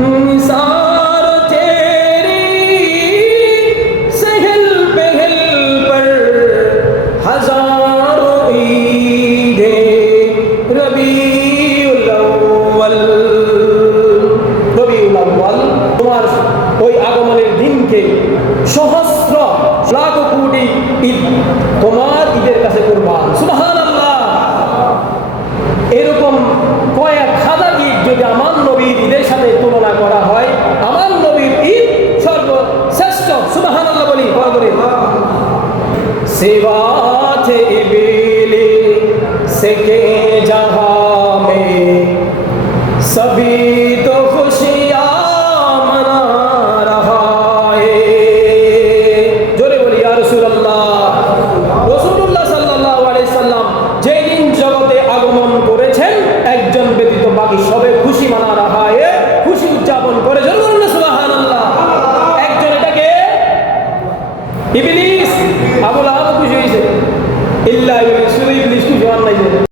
निसार तेरी सहल पहल पर हजारों ईदे रबीउल अव्वल তোমার ওই আগমনের দিনকে সহস্র লাখ কোটি ঈদ তোমার ঈদের কাছে কুরবান। সুবহানাল্লাহ। এরকম কয়েক হাজার ঈদ যদি আমার নবীর ঈদের সাথে তুলনা করা হয়, আমার নবীর ঈদ সর্বশ্রেষ্ঠ। সুবহানাল্লাহ বলি বলে সেবা थे इबीली से के जहां में सभी तो खुशियां मना रहा है। जोरे बोली या रसूलुल्लाह। রাসূলুল্লাহ সাল্লাল্লাহু আলাইহি সাল্লাম যেদিন জগতে আগমন করেছেন, একজন ব্যতীত বাকি সবে খুশি মানা রাহা है, খুশি উদযাপন করে। জোরে বলুন সুবহানাল্লাহ। একজন এটাকে ইবলিস, আবু লাহাব খুশি হয়েছে, ইল্লা ইবলিস, শুধু ইবলিস খুশি হন নাই।